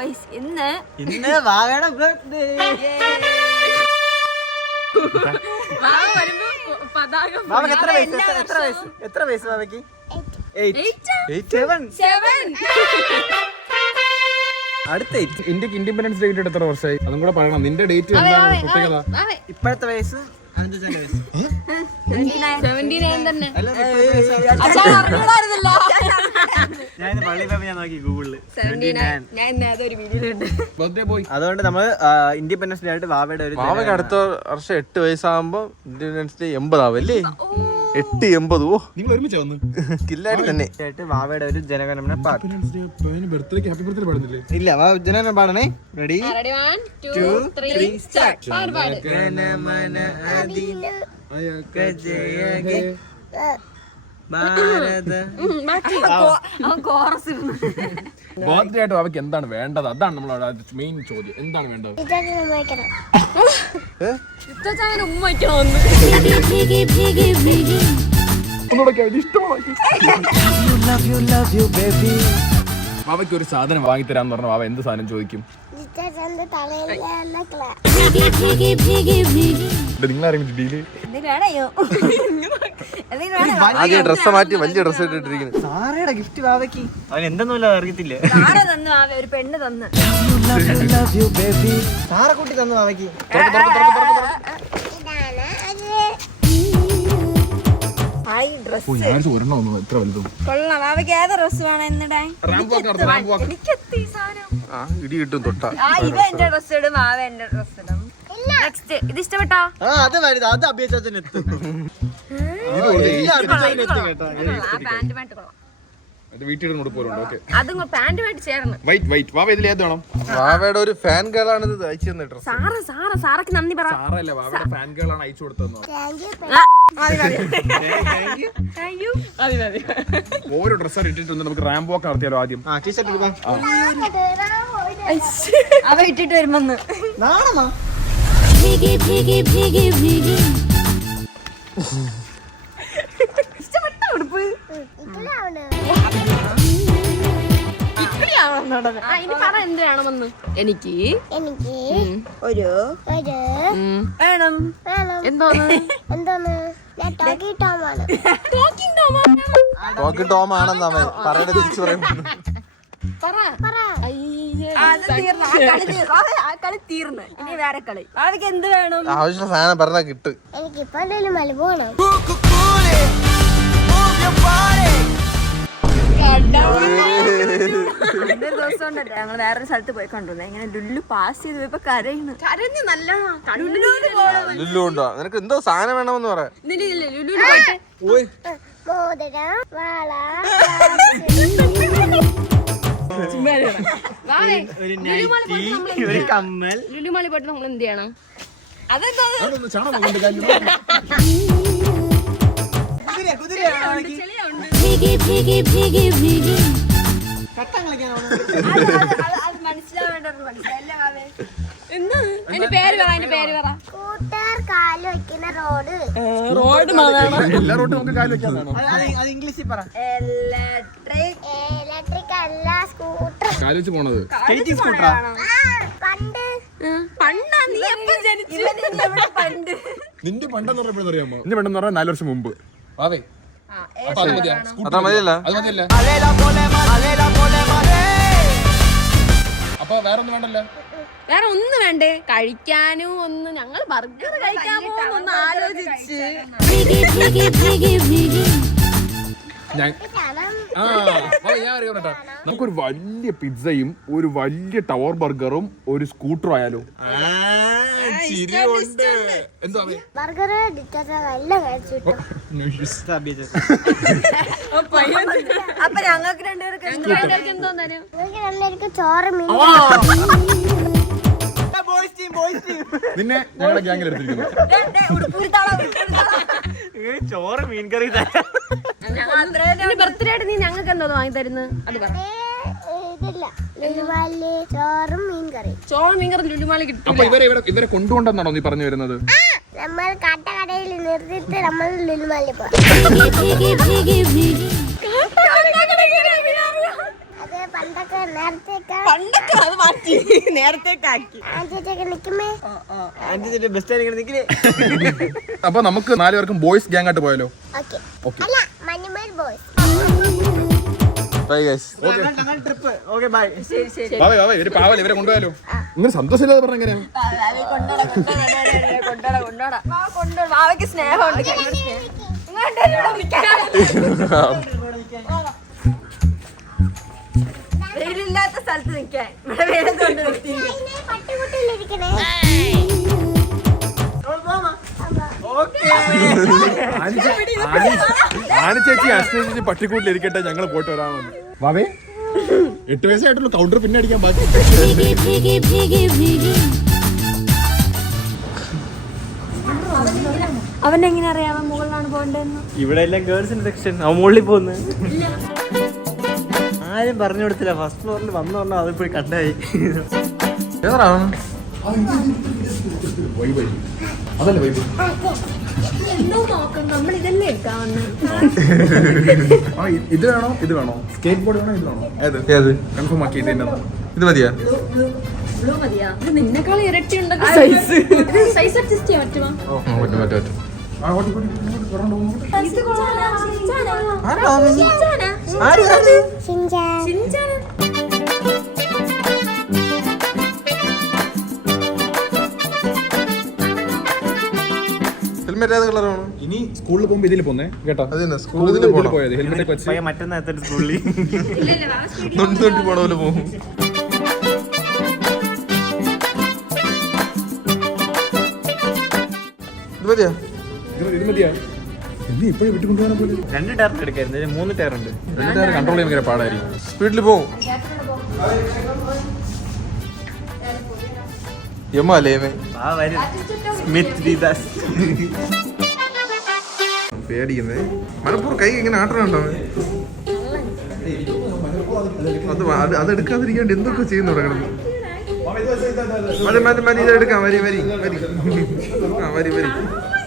ഇന്ന് വാവയുടെ ബർത്ത്ഡേ. വാവക്ക് എത്ര വയസ്സ് വാവയ്ക്ക്? 7. അടുത്ത ഇന്ത്യക്ക് ഇൻഡിപെൻഡൻസ് ഡേ കിട്ടിയിട്ട് എത്ര വർഷമായി? അതും കൂടെ പറയണം. നിന്റെ ഡേറ്റ് എന്താണ്? ഇപ്പോഴത്തെ വയസ്സ് അതുകൊണ്ട് നമ്മള് ഇൻഡിപെൻഡൻസ് ഡേ ആയിട്ട് വാവയുടെ ഒരു വാവയ്ക്ക് അടുത്ത വർഷം 8 വയസ്സാകുമ്പോ ഇൻഡിപെൻഡൻസ് ഡേ 80 ആവും അല്ലേ? 8-80. ഓ നിങ്ങൾ ഒരുമിച്ച് വന്ന് കില്ലാടി തന്നെ. വാവയുടെ ഒരു ജനഗണമന പാട്ട്. ബർത്ത്ഡേക്ക് ഹാപ്പി ബർത്ത്ഡേ പാടുന്നില്ലേ? ഇല്ല ജനഗണമന പാടണേ. Ready 1 2 3 start. ബർത്ത്ഡേ ആയിട്ട് അവർക്ക് എന്താണ് വേണ്ടത്? അതാണ് നമ്മളോട് മെയിൻ ചോദ്യം. എന്താണ് വേണ്ടത്? വാവയ്ക്ക് ഒരു സാധനം വാങ്ങിത്തരാന്ന് പറഞ്ഞ വാവ എന്ത് സാധനം ചോദിക്കും? നിങ്ങളാരെങ്കിലും ഡീല് ആദ്യം ഡ്രസ്സ് മാറ്റി വലിയ ഡ്രസ്സ് ഇട്ടിട്ടിരിക്കുന്നു. സാറയുടെ ഗിഫ്റ്റ് വാവയ്ക്ക് അവൻ എന്തെന്നല്ല അറിയത്തില്ല. ഒരു പെണ്ണ് തന്നു. സാറ കൂട്ടി തന്നു വാവയ്ക്ക്. എത്ര വലുതും ഇടി കിട്ടും തൊട്ടാ. ഡ്രസ് ഇടും മാവ എന്റെ ഡ്രസ് ഇടും. നെക്സ്റ്റ് ഇത് ഇഷ്ടപ്പെട്ടോ? അത് അഭ്യസിച്ചെത്തും. അതും പാന്റുമായിട്ട് ചേർന്ന്. വാവയുടെ ഒരു ഫാൻ ഗേളാണ് ഇത് അയച്ചു തന്നെ ഡ്രസ്. സാറക്ക് നന്ദി പറ. ഓരോ ഡ്രസ്സാണ് ഇട്ടിട്ടുണ്ട്. നമുക്ക് റാമ്പ് വാക്ക് നടത്തിയാലോ ആദ്യം? അവ ഇട്ടിട്ട് വരുമ്പോ ഇഷ്ടപ്പെട്ട ഉടുപ്പ് ഇനി പറ എന്ത് വേണമെന്ന്. എനിക്ക് ഒരു വേണം. എന്തോന്ന്? ടോക്കി ടോം ആണെന്ന് അവൻ പറയണ തിരിച്ചു പറയുന്നു. കളി തീർന്ന് ഇനി വേറെ കളി. അവർക്ക് എന്ത് വേണം? ആവശ്യമുള്ള സാധനം പറഞ്ഞാ കിട്ടും. ദിവസം ഉണ്ടല്ലേ ഞങ്ങൾ വേറൊരു സ്ഥലത്ത് പോയി കണ്ടു. ഇങ്ങനെ ലുല്ലു പാസ് ചെയ്ത് പോയപ്പോ കരയുന്നു. കരഞ്ഞു നല്ലോണം. ലുല്ലു ഉണ്ടോ? നിനക്ക് എന്തോ സാധനം വേണമെന്ന് പറയാം. ലുല്ലു പോയിട്ട് ലുലുമാളി പോയിട്ട് നമ്മൾ എന്ത് ചെയ്യണം? അതെന്തോ എന്റെ പേര് പറ. എന്റെ പേര് പറ. റോഡ് എല്ലാ റോഡും നമുക്ക് കാല് വെക്കാനാണോ? ഇംഗ്ലീഷിൽ പറ. കാല് വെച്ച് പോണത് പണ്ടാ. നീ എപ്പോ ജനിച്ചു? നിന്റെ പണ്ടെന്ന് പറഞ്ഞ അറിയാമോ? നിന്റെ പണ്ടെന്ന് പറഞ്ഞാൽ 4 വർഷം മുമ്പ്. അതെ അതാ മതിയല്ല. അത് മതിയല്ല. അപ്പൊ വേറെ ഒന്നും വേണ്ടല്ലോ. വേറെ ഒന്നും വേണ്ടേ? കഴിക്കാനും ഒന്ന് ഞങ്ങൾ ബർഗർ കഴിക്കാൻ പോകുന്ന ആലോചിച്ച് നമുക്കൊരു വലിയ പിസ്സയും ഒരു വലിയ ടവർ ബർഗറും ഒരു സ്കൂട്ടറും ആയാലോ? അപ്പൊ ഞങ്ങൾക്ക് രണ്ടുപേർക്ക് എന്തോന്നാലും ചോറ് നിന്നെ ഞങ്ങളുടെ ഗ്യാങ്ങിൽ എടുത്തിരിക്കുന്നു. ചോറ് മീൻകറി. ബർത്ത്ഡേ ആയിട്ട് നീ ഞങ്ങൾക്ക് എന്തോ വാങ്ങി തരുന്നു? അത് പറ. ചോറും മീൻകറി ലുലുമാളി കിട്ടും. അപ്പൊ ഇവരെ കൊണ്ടുകൊണ്ടെന്നാണോ നീ പറഞ്ഞു വരുന്നത്? നമ്മൾ കടയിൽ നിർത്തിയിട്ട് നമ്മൾ ലുലുമാളി പോകാം. അത് പണ്ടൊക്കെ നേരത്തെ പണ്ടൊക്കെ അത് മാറ്റി നേരത്തേക്കാക്കി. ആദ്യത്തേക്ക് നിൽക്കുമേ. ബെസ്റ്റ് ആയിരിക്കും നിൽക്കില്ലേ. അപ്പൊ നമുക്ക് 4 പേർക്കും ബോയ്സ് ഗ്യാങ് ആയിട്ട് പോയാലോ? ഓക്കെ. ഓക്കെ. അല്ല, Manjummel boys. Bye guys. Trip okay bye. ശരി ശരി. വാവേ ഇവര് പാവല്ലേ, ഇവരെ കൊണ്ടുപോയാലോ? ഇങ്ങനെ സന്തോഷമില്ലാതെ പറഞ്ഞ എങ്ങനെയാ? കൊണ്ടോടാ വാവയ്ക്ക് സ്നേഹമുണ്ട്. വെയിലില്ലാത്ത സ്ഥലത്ത് നിൽക്കാൻ ഇവിടെ വെയിലത്തോണ്ട് നിർത്തി. പട്ടുകുട്ടിയിലിരിക്കണേ. ആനച്ചേച്ചി അശ്വചേച്ചി പട്ടിക്കൂട്ടിലിരിക്കട്ടെ, ഞങ്ങൾ പോയിട്ട് വരാമെന്ന്. വാവേ 8 വയസ്സായിട്ടുള്ള കൗണ്ടർ പിന്നെ അടിക്കാൻ ബാക്കി. അവൻ എങ്ങനെ അറിയാം അവൻ മുകളിലാണ് പോകേണ്ടതെന്ന്? ഇവിടെ എല്ലാം ഗേൾസിന്റെ സെക്ഷൻ. അവൻ മുകളിൽ പോകുന്നു. ആരും പറഞ്ഞു കൊടുത്തില്ല. ഫസ്റ്റ് ഫ്ലോറിൽ വന്നു പറഞ്ഞാൽ അത് പോയി കണ്ടായി. അതല്ലേ വൈബ്. എന്തോ നോക്കണം, നമ്മൾ ഇതല്ലേ എടുക്കാവുന്ന. ഇത് വേണോ സ്കേറ്റ് ബോർഡ് വേണോ, ഇത് വേണോ? ഏത് കൺഫേം ആക്കി. ഇത് ഇത് മതിയാ? ബ്ലൂ മതിയാ? ഇത് നിന്നെക്കാൾ ഇരട്ടി ഉണ്ടെങ്കിൽ സൈസ് അഡ്ജസ്റ്റ് ചെയ്യാൻ പറ്റുമോ? പറ്റും. ഷിൻചാൻ. ഹെൽമെറ്റ് ഏത് കളറാണ്? ഇനി സ്കൂളിൽ പോകുമ്പോ ഇതിൽ പോന്നേ കേട്ടോ. അതന്നെ സ്കൂളിൽ പോണം. പോയത് ഹെൽമെറ്റ് ഒക്കെ വെച്ച്. മറ്റന്നാ സ്കൂളിൽ തൊണ്ടി പോണ പോലെ പോകും. ഇത് മതിയാ? ഇത് മതിയാ? എന്നെ ഇപ്പോഴും വിട്ടുകൊണ്ടുപോകാൻ പോലെ. 2 ടയർ എടുക്കായിരുന്നു. 3 ടയർ ഉണ്ട്. കൺട്രോൾ ചെയ്യാൻ ഭയങ്കര പാടായിരിക്കും. സ്പീഡിൽ പോവും. യമല്ലേ സ്മിത്ത് ദീദാസ്. പേടിക്കുന്നേ മലപ്പൂർ കൈ ഇങ്ങനെ ആട്ടണുണ്ടോ? അത് എടുക്കാതിരിക്കാണ്ട് എന്തൊക്കെ ചെയ്യുന്നു ഇവിടെ കിടന്ന്. മതി ഇതെടുക്കാം. വരി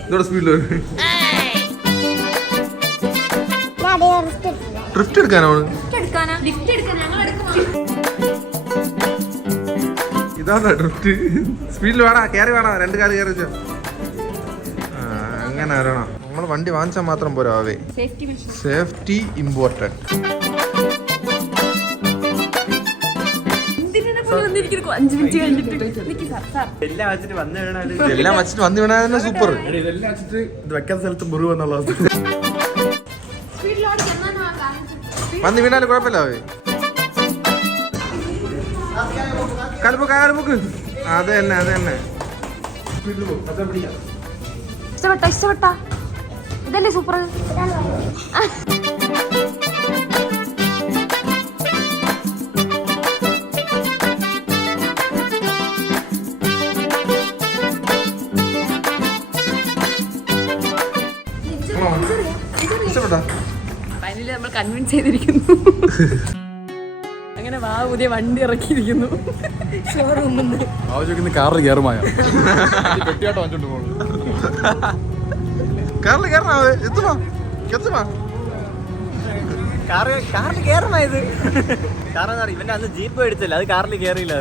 ഇതോടെ സ്പീഡിൽ ഡ്രിഫ്റ്റ് എടുക്കാനാണ്. ഇതാണ് ഡ്രിഫ്റ്റ്. സ്പീഡിൽ വേണ കയറി വേണ 2 കാല് കയറി വെച്ചോ. അങ്ങനെ വരണം. നമ്മൾ വണ്ടി വാങ്ങിച്ചാൽ മാത്രം പോരാ. Safety important. എല്ലാം വെച്ചിട്ട് വന്നു വീണാൽ സൂപ്പർ. ഇതെല്ലാം വെച്ചിട്ട് ഇത് വെക്കാൻ സ്ഥലത്ത് മുറിവ് എന്നുള്ള വന്ന് വീണാലും കുഴപ്പമില്ല. കാലുപോക്ക് അത് തന്നെ. ഇഷ്ടപ്പെട്ട ഇതല്ലേ സൂപ്പർ. ഇഷ്ടപ്പെട്ടോ? ഫൈനലി നമ്മൾ കൺവിൻസ് ചെയ്തിരിക്കുന്നു. അങ്ങനെ പുതിയ വണ്ടി ഇറക്കിയിരിക്കുന്നു ഷോറൂമിൽ. ആവശ്യം കാറിൽ കയറുമായ പെട്ടിയാട്ടോ വാങ്ങിച്ചോണ്ട് പോകുന്നു. കാറിൽ കയറണോ? എത്തുമാ കാറിൽ കയറുമായത്. കാരണം ഇവന്റെ അന്ന് ജീപ്പ് മേടിച്ചല്ല, അത് കാറിൽ കയറിയില്ല.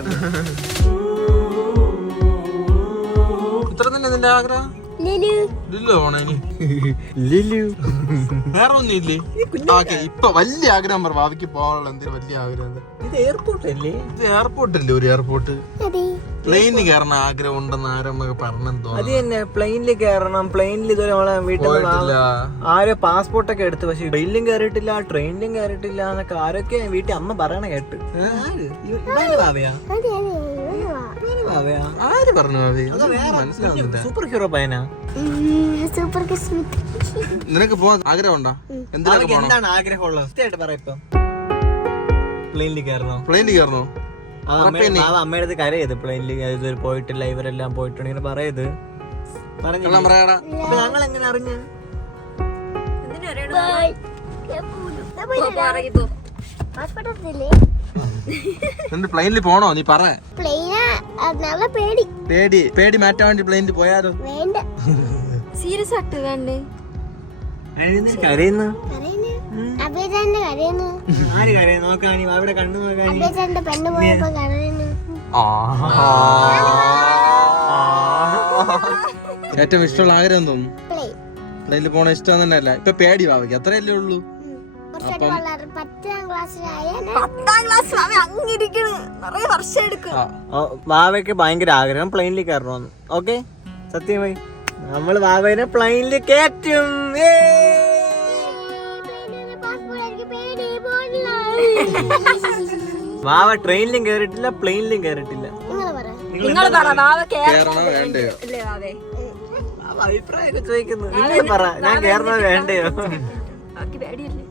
ഇത്ര തന്നെ നിന്റെ ആഗ്രഹം? ലില്ലു പോണ ഇനി? വേറെ ഒന്നും ഇല്ലേ? ഓക്കെ, ഇപ്പൊ വലിയ ആഗ്രഹം പറ. ഭാവിക്ക് പോകാനുള്ള എന്തെങ്കിലും വലിയ ആഗ്രഹം? ഇത് എയർപോർട്ട് അല്ലേ? ഇത് എയർപോർട്ടല്ലേ? ഒരു എയർപോർട്ട്. പ്ലെയിനിൽ കയറണ ആഗ്രഹം ഉണ്ടെന്ന് ആരമ്മ പറഞ്ഞെന്ന് അത് തന്നെ. പ്ലെയിനിൽ കയറണം. പ്ലെയിനിൽ ഇതുവരെ നമ്മളെ വീട്ടിൽ ആരോ പാസ്പോർട്ടൊക്കെ എടുത്ത്, പക്ഷെ ബെയിലും കയറിയിട്ടില്ല, ട്രെയിനിലും കയറിയിട്ടില്ല എന്നൊക്കെ ആരൊക്കെ വീട്ടിൽ അമ്മ പറയണ കേട്ട്. ആര് പറഞ്ഞു? മനസ്സിലാവുന്നില്ല. സൂപ്പർ ഹീറോ പയ്യനാ. നിനക്ക് പോവാൻ ആഗ്രഹം ഉണ്ടോ? എന്താണ് ആഗ്രഹമുള്ളത്? സത്യമായിട്ട് പറ. ഇപ്പം പ്ലെയിനിൽ കയറണോ? പ്ലെയിനിൽ കയറണോ? അമ്മയുടെ അടുത്ത് കരയത്. പ്ലെയിനിൽ പോയിട്ടില്ല, ഇവരെല്ലാം പോയിട്ടുണ്ടെങ്കിൽ പറയത്. പറയാടാ. അപ്പൊ ഞങ്ങൾ എങ്ങനെ അറിഞ്ഞ? നിന്റെ പ്ലെയിനിൽ പോണോ? നീ പറ. പേടി മാറ്റാൻ വേണ്ടി പ്ലെയിനിൽ പോയാലോ? സീരിയസ് ആയിട്ട് വേണ്ടേ? കരയുന്നു. അവര് അഭ്യചാന്റെ കരയുന്നു. ആര് കരയും നോക്കാനി അവിടെ കണ്ണു നോക്കാനി അഭ്യചാന്റെ പെണ്ണ് പോയപ്പോ കരയുന്നു. ഏറ്റവും ഇഷ്ടമുള്ള ആഗ്രഹം തോന്നും പ്ലെയിനിൽ പോണ ഇഷ്ടം തന്നെയല്ല. ഇപ്പൊ പേടി വാവയ്ക്ക് അത്രയല്ലേ ഉള്ളൂ. കുറച്ചുകൂടി വളരെ 10ാം ക്ലാസ്സിലായ 10ാം ക്ലാസ് അങ്ങിരിക്കണ് നിറയെ വർഷം എടുക്കും. വാവയ്ക്ക് ഭയങ്കര ആഗ്രഹം പ്ലെയിനിൽ കയറണമെന്ന്. ഓക്കെ സത്യമായി നമ്മള് വാവേനെ പ്ലെയിനിൽ കയറ്റും. വാവ ട്രെയിനിലും കയറിയിട്ടില്ല പ്ലെയിനിലും കയറിയിട്ടില്ല. നിങ്ങൾ പറ വാവ കേറണോ വേണ്ടയോ? അല്ലേ വാവേ വാവ അഭിപ്രായമൊക്കെ ചോദിക്കുന്നു. നിങ്ങൾ പറ ഞാൻ കയറണോ വേണ്ടയോ? ബാക്കി പേടിയല്ലേ?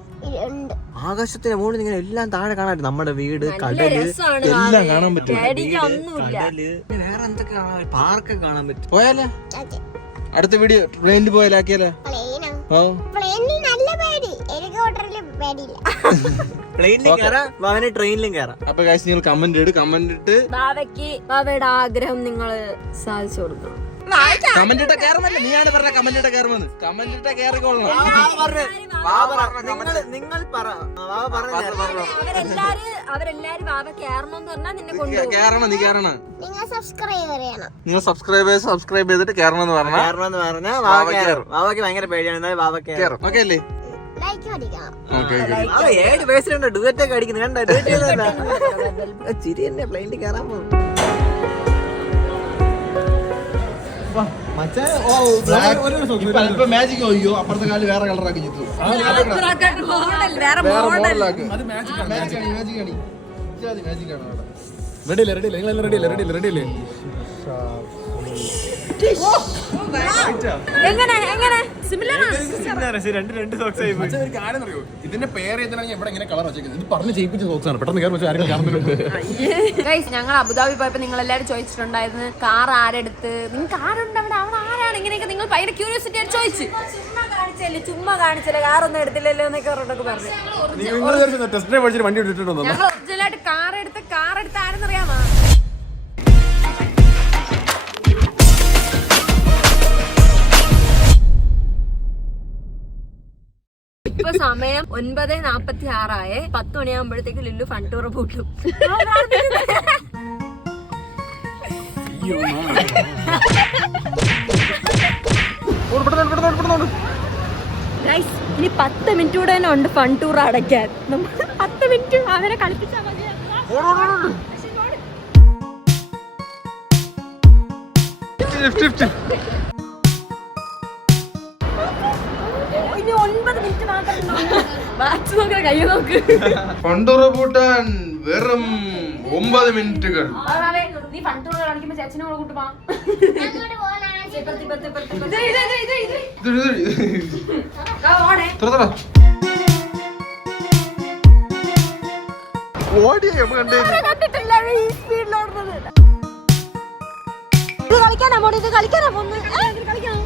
ആകാശത്തിന്റെ മുകളിൽ നിങ്ങൾ എല്ലാം താഴെ കാണാൻ പറ്റും. നമ്മുടെ വീട്, കടല് എല്ലാം കാണാൻ പറ്റും. പേടിക്കൊന്നുമില്ല. കടല് വേറെ എന്തൊക്കെ കാണാൻ പറ്റും? പാർക്ക് കാണാൻ പറ്റും. പോയാലേ അടുത്ത വീഡിയോ ട്രെയിനിൽ പോയാലാക്കിയാലോ? പ്ലെയിനിൽ നല്ല പേടി, ഹെലികോപ്റ്ററിൽ പേടിയില്ല. പ്ലെയിനിലും കയറാം വാവനെ ട്രെയിനിലും കയറാം. അപ്പൊ guys നിങ്ങൾ കമന്റ് ഇട്ട് വാവയ്ക്ക് വാവയുടെ ആഗ്രഹം നിങ്ങൾ സാധിച്ചു കൊടുക്കണം. കമന്റ് ഇട്ട കയറുമല്ല. നീയാണ് പറഞ്ഞ കമന്റ് ഇട്ട കയറുമെന്ന്. കമന്റ് ഇട്ട കയറിക്കൊള്ളണം. നിങ്ങൾ പറ. വാവ പറഞ്ഞു അവരെല്ലാരും വാവ കേറണമെന്ന് പറഞ്ഞാൽ നിന്നെ കൊണ്ടുപോകും. കയറണം. നീ കയറണം. നിങ്ങൾ സബ്സ്ക്രൈബ് ചെയ്യണം. നിങ്ങൾ സബ്സ്ക്രൈബ് ചെയ്തിട്ട് കയറണമെന്ന് പറഞ്ഞാൽ വാവ കയറും. വാവയ്ക്ക് ഭയങ്കര പേടിയാണ്. എന്നാലും വാവ കയറും. ഓക്കെ അല്ലേ? ലൈക്ക് അടിക്കണം. ഓക്കെ 7 വയസ്സിലുണ്ട് ഡുവറ്റ് ഒക്കെ അടിക്കുന്നത് കണ്ട. ചിരി തന്നെ പ്ലെയിനിൽ കയറാൻ പോകും. മാജിക് അയ്യോ അപ്പുറത്തെ കാല് വേറെ കളറാക്കി വേറെ മോഡൽ. റെഡിയല്ലേ എങ്ങനെ സിമിലർ ഇതിന്റെ പേര് ഇവിടെ ഇങ്ങനെ കളർ വെച്ചേക്കുന്നത്. ഇത് പറഞ്ഞ് ചെയ്യിപ്പിച്ച സോക്സാണ്. പെട്ടെന്ന് കയറി വെച്ചാൽ ആരെങ്കിലും കാണുന്നുണ്ട്. ഗൈസ് ഞങ്ങൾ അബുദാബി പോയപ്പോ നിങ്ങൾ എല്ലാവരും ചോദിച്ചിട്ടുണ്ടായിരുന്നു കാർ ആരെടുത്ത്, നിങ്ങൾക്ക് ആരുണ്ട് അവിടെ, അവിടെ ആരാണ്, ഇങ്ങനെയൊക്കെ നിങ്ങൾ ഭയങ്കര ക്യൂരിയോസിറ്റി ആയിട്ട് ചോദിച്ചു. ചുമ്മാ കാണിച്ചല്ലേ കാറൊന്നും എടുത്തില്ലല്ലോ എന്നൊക്കെ അവരോടൊക്കെ പറഞ്ഞു. ടെസ്റ്റ് ഡ്രൈവ് പഠിച്ചിട്ട് വണ്ടി എടുത്തിട്ടുണ്ടോ? ഞങ്ങൾ ഒറിജിനലായിട്ട് കാർ എടുത്ത് ആരെന്നറിയാമോ? ഇപ്പൊ സമയം 9:46 10 മണിയാകുമ്പോഴത്തേക്ക് ലുല്ലു ഫൺ ടൂർ പൂട്ടും. ഗൈസ് ഇനി 10 മിനിറ്റ് കൂടെ തന്നെ ഉണ്ട് ഫൺ ടൂർ അടയ്ക്കാൻ. 10 മിനിറ്റ് അവരെ കളിപ്പിച്ചാൽ മതി. ഇനി 9 മിനിറ്റ് മാത്രം. കയ്യ നോക്ക്. ഫണ്ടൂർ പൂട്ടാൻ വെറും 9 മിനിറ്റുകൾ. നീ ഫൺ ടൂർ കളിക്കുമ്പോ ചേച്ചനെ കൂട്ടുവാ. അങ്ങോട്ട് പോകാനാണ് കളിക്കാനാ പോണ. ഇത് കളിക്കാനാ പോന്ന്. കളിക്കാം.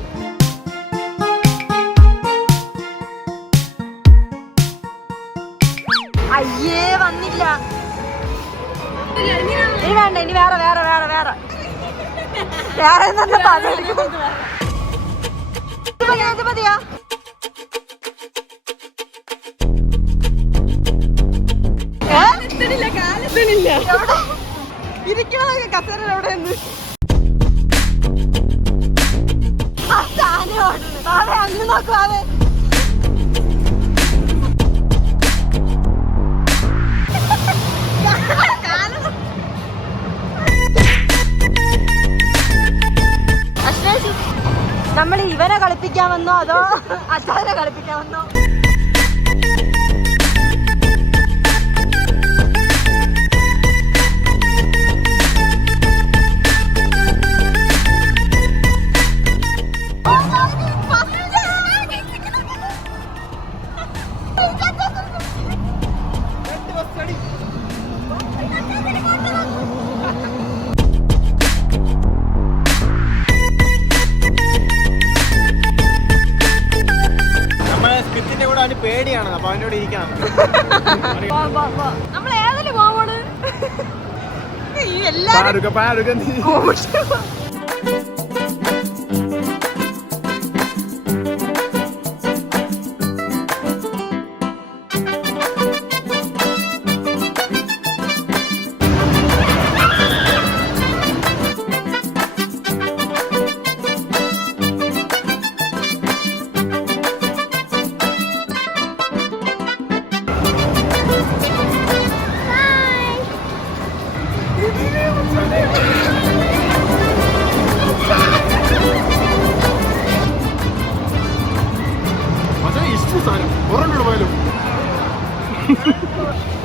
അയ്യേ വന്നില്ല. ഇനി വേണ്ട. ഇനി വേറെ മതിയാ. ഇരിക്കണതൊക്കെ കസേര എവിടെ അങ്ങ് നോക്കുവാവേ. നമ്മൾ ഇവനെ കളിപ്പിക്കാൻ വന്നോ അതോ അച്ഛനെ കളിപ്പിക്കാൻ വന്നോ? പേടിയാണ്. അപ്പൊ അവനോട് ഇരിക്കണം. നമ്മൾ ഏതെങ്കിലും പോവാണ് എല്ലാരും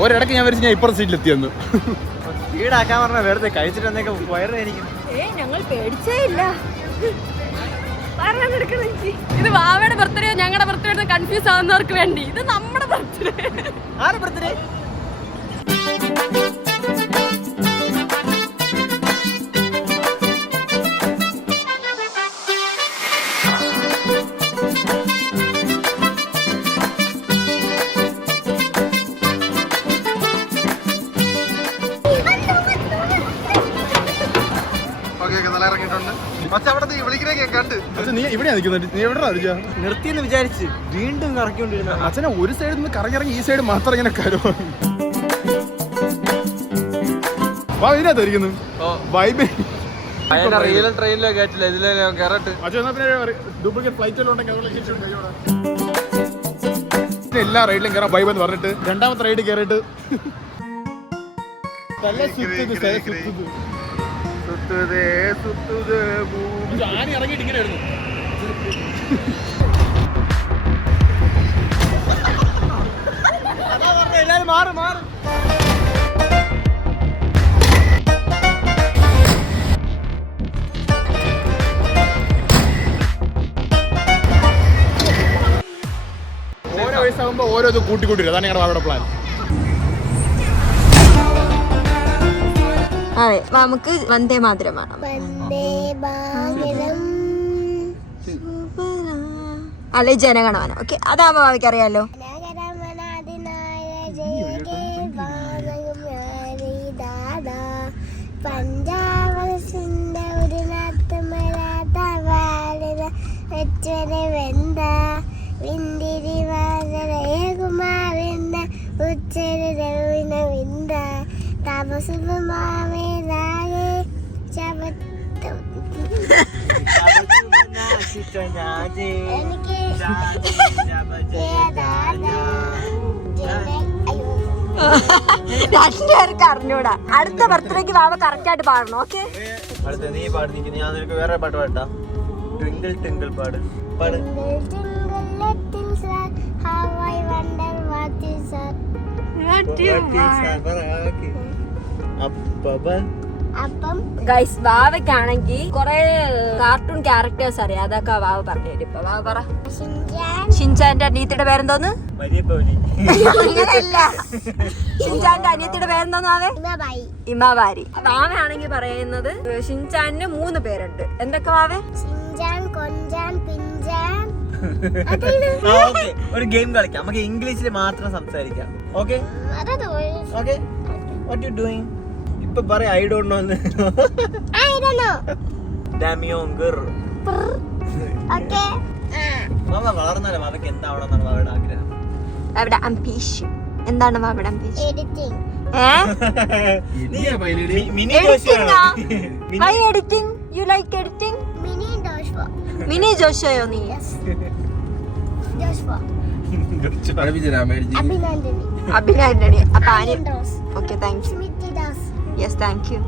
ഒരിടയ്ക്ക് ഞാൻ വരച്ച് ഞാൻ ഇപ്പുറത്തെ സീറ്റിലെത്തിയെന്ന്. സ്പീഡാക്കാൻ പറഞ്ഞ വെറുതെ കഴിച്ചിട്ട് എന്നൊക്കെ വയറായിരിക്കും. ഞങ്ങൾ പേടിച്ചേ ഇല്ല. ഇത് വാവയുടെ ബർത്ത്ഡേ ഞങ്ങളുടെ ബർത്ത്ഡേ കൺഫ്യൂസ് ആവുന്നവർക്ക് വേണ്ടി ഇത് നമ്മുടെ ബർത്ത്ഡേ. ആരുടെ ബർത്ത്ഡേ? നീ എവിടെയാ നിൽക്കുന്നത്? നീ എവിടെ അറിയാ? നിർത്തിയെന്ന് വിചാരിച്ച് വീണ്ടും കറക്കിക്കൊണ്ടിരുന്ന അച്ഛനെ ഒരു സൈഡിൽ നിന്ന് കറങ്ങി ഈ സൈഡ് മാത്രം ഇങ്ങനെ കരുവാ. വാ ഇതിനകത്ത് ഇരിക്കുന്നു. വൈബ് ട്രെയിനിലോ കേട്ടില്ല ഇതിലോ കയറട്ട്. ഡ്യൂപ്ലിക്കേറ്റ് ഫ്ലൈറ്റ് എല്ലാ റൈഡിലും കയറാം വൈബ് എന്ന് പറഞ്ഞിട്ട് രണ്ടാമത്തെ റൈഡ് കയറിയിട്ട് ആനി ഇറങ്ങിയിട്ട് ഇങ്ങനെ ആയിരുന്നു. എല്ലാരും മാറും മാറും. ഓരോ വയസ്സാകുമ്പോ ഓരോ ഇത് കൂട്ടിക്കൂട്ടിരും. അതാണ് ഞങ്ങളുടെ അവിടെ പ്ലാൻ. അതെ നമുക്ക് വന്ദേ മാതരമാണ്. അല്ലെ ജനഗണമന. ഓക്കെ അതാകുമ്പോ ഭാവിക്ക് അറിയാലോ. പഞ്ചാബിന്റെ ഒരു വെന്ത വിന്തിരി കുമാരന്റെ ഉച്ചരിന വിന്ത താമസമാവേ എനിക്ക് രണ്ടുപേർക്ക് അറിഞ്ഞൂടാ. അടുത്ത ബർത്ത്ഡേക്ക് വാവ കറക്റ്റ് ആയിട്ട് പാടണം. ഓക്കെ അടുത്ത നീ പാടുന്നിരിക്കുന്നു. ഞാൻ നിനക്ക് വേറെ പാട്ട് പാട്ടാ. ട്വിങ്കിൾ ട്വിങ്കിൾ പാട് പാട്. ഗൈസ് വാവയ്ക്കാണെങ്കിൽ കൊറേ കാർട്ടൂൺ ക്യാരക്ടേഴ്സ് അറിയാം. അതൊക്കെ വാവ പറഞ്ഞു തരും. ഇപ്പൊ വാവ പറ. ഷിൻചാന്റെ അനിയത്തിയുടെ പേരെന്തോന്ന്? അങ്ങനെയല്ല. ഷിൻചാന്റെ അനിയത്തിയുടെ പേരെന്തോന്ന്? വാവേ ഇമാവാരി. വാവയാണെങ്കിൽ പറയുന്നത് ഷിൻചാന് 3 പേരുണ്ട്. എന്തൊക്കെ വാവേ? ഷിൻചാൻ, കൊഞ്ചാൻ, പിഞ്ചാൻ. ഒരു ഗെയിം കളിക്കാം. നമുക്ക് ഇംഗ്ലീഷിൽ മാത്രം സംസാരിക്കാം. Okay okay. What you doing? ഇപ്പൊ പറയാ ഐ ഡോണ്ട് നോ. ഡാമിയോങ്കർ. ഓക്കേ. മാമ വളർന്നാലും അവർക്ക് എന്താവണമെന്നാണ് അവരുടെ ആഗ്രഹം. അവിടെ അംബീഷൻ എന്താണ് അവിടെ ambition? Editing. Mini editing. You like editing? Mini Joshua. Mini ജോഷയോ നീ? ജോഷ്വ. അഭിനന്ദനി. അപ്പൊ Rose. Okay thank you. Smithi Das. Yes thank U.